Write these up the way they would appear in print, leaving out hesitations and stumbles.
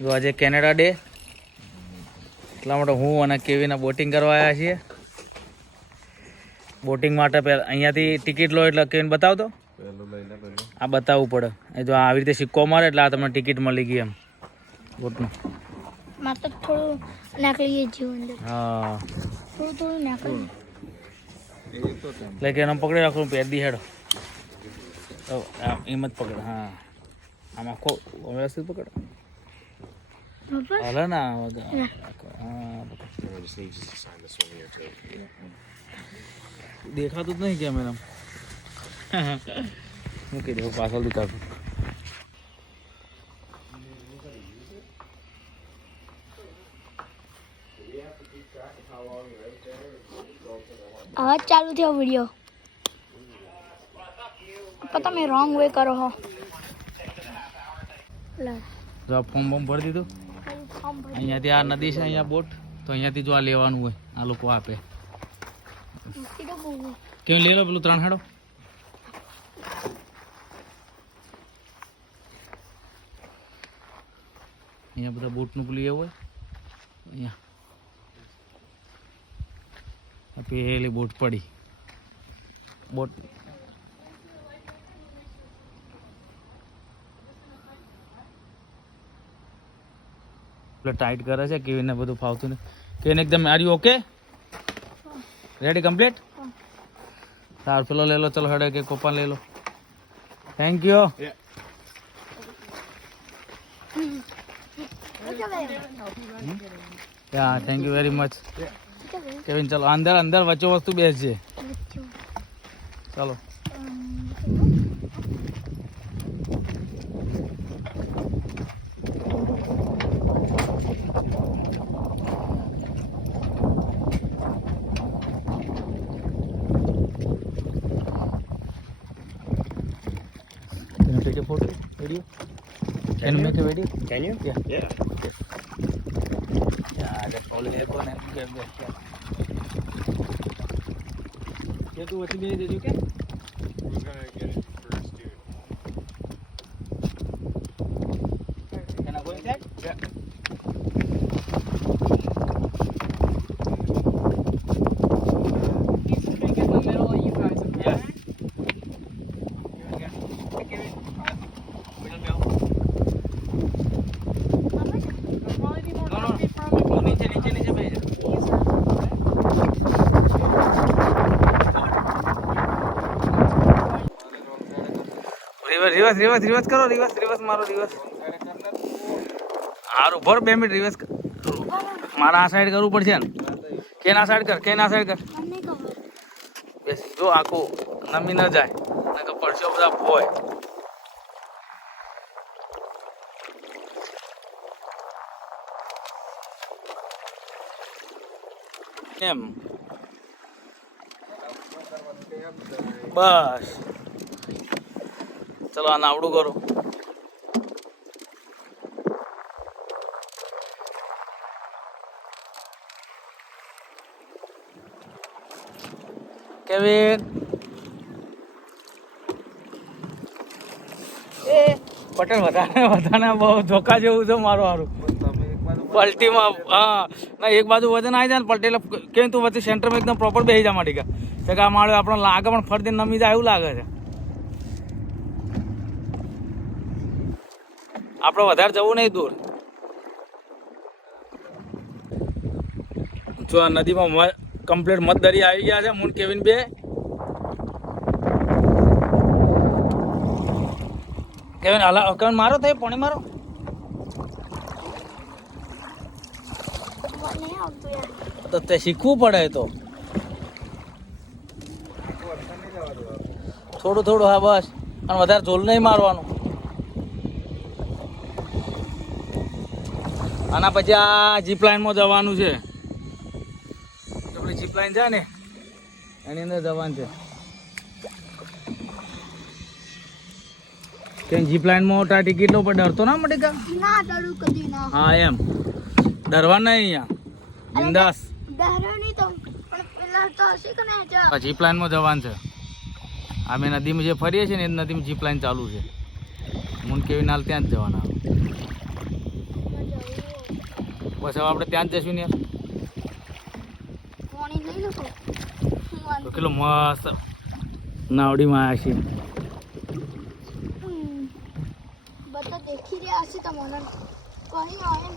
જો આજે Canada day, એટલા માટે હું અને કેવીને બોટિંગ કરવા આવ્યા છીએ. બોટિંગ માટે અહીંયાથી ટિકિટ લો એટલે કેવીને બતાવતો આ બતાવવું પડે. એ જો આવી રીતે સિક્કો મારે એટલે આ તમને ટિકિટ મળી ગઈ એમ બોટનું. હા એટલે કે એને પકડી રાખવું પેરદી હેડ એમ જ પકડ. હા આમ આખો વ્યવસ્થિત પકડ હાલે ને. દેખાતું જ નહીં કેમેરા મૂકી દેવું પાછળથી કાઢું. આવાજ ચાલુ થયો વિડિયો. તમે રોંગ વે કરો હો. ફોર્મ બોમ ભરી દીધું. અહીંયાથી આ નદી છે, અહીંયા બોટ, તો અહીંયાથી જો આ લેવાનું હોય આ લોકો આપે. કેમ લઈ લો પેલું 3 હેડો. અહીંયા બધા બોટનું પેલું એવું હોય. અહીંયા પેલી બોટ પડી. બોટ ટાઈટ કરે છે કેવીને બધું ફાવતું નહીં. કેવીને એકદમ are you okay? Ready complete? સારું પેલો લઈ લો. ચલો હેડે કે કોપા લઈ લો. Thank you. Yeah thank you very much Kevin. ચલો અંદર અંદર વચ્ચે વસ્તુ બેસજે. ચલો take a photo video. Can you make a video? Can you? Yeah. That's all aircon and क्या तू वैसे भी दे दो क्या? We're gonna get it first, dude. Can I go inside? Yeah. Reverse કરો. રિવર્સ મારો. રિવર્સ હારું ભર 2 મિનિટ રિવર્સ મારા આ સાઈડ કરવું પડશે ને. કેન આ સાઈડ કર. બેસ જો આખું નમી ન જાય નકર પડશો બધા ભોય. એમ બસ. ચલો આ નાવડું કરો. કેવિન પટેલ વધારે બહુ ધોકા જેવું છે મારું હારું. પલટીમાં હા ના એક બાજુ વજન આવી જાય ને પલટી એટલે કેમ તું વચ્ચે સેન્ટરમાં એકદમ પ્રોપર બેસી જા માટી કે આ માળો આપણને લાગે પણ ફરતી નમી જાય એવું લાગે છે. આપણે વધારે જવું નહીં દૂર. જો આ નદીમાં કમ્પ્લીટ મતદરી આવી ગયા છે. મૂન કેવિન બે કેવિન હલા કેવિન મારો થઈ પાણી મારો. તો તે શીખવું પડે. તો થોડું હા બસ. અને વધારે ઝોલ નહીં મારવાનું. આના પછી આ જીપ લાઈનમાં જવાનું છે. જીપ લાઈન છે ને એની અંદર જવાનું છે. કેમ જીપ લાઈનમાં મોટા ટિકિટ લો પણ ડરતો ના મળે કા? ના ડરું કદી ના. હા એમ ડરવા નહીં. અહીંયા બિંદાસ. ડરો નહીં તો પણ પેલા તો હશે કે નહીં જા. જીપ લાઈનમાં જવાનું છે. અમે નદીમાં જે ફરીએ છીએ ને એ નદીમાં જીપ લાઈન ચાલુ છે. મૂન કેવી નાલ ત્યાં જ જવાના. બસ હવે આપણે ત્યાં જ જઈશું ને યાર. પાણી લઈ લો તો કેટલો મસ્ત નાવડીમાં આવ્યા છીએ. બધા દેખી રહ્યા હશે તમને કહી આવે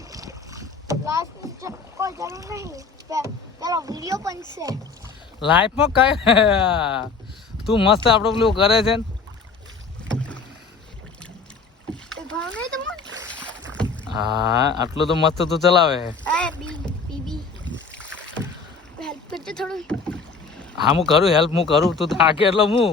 લાસ્ટ કોઈ જરૂર નહીં પેલો વિડીયો બનશે લાઈફમાં કઈ તું મસ્ત આપણું પેલું કરે છે ને. એ ભાવ નહીં તમને હા આટલું તો મસ્ત તું ચલાવે. એ બીબી હેલ્પ કરજે થોડું. હા હું કરું હેલ્પ, હું કરું. તું થાકે એટલે હું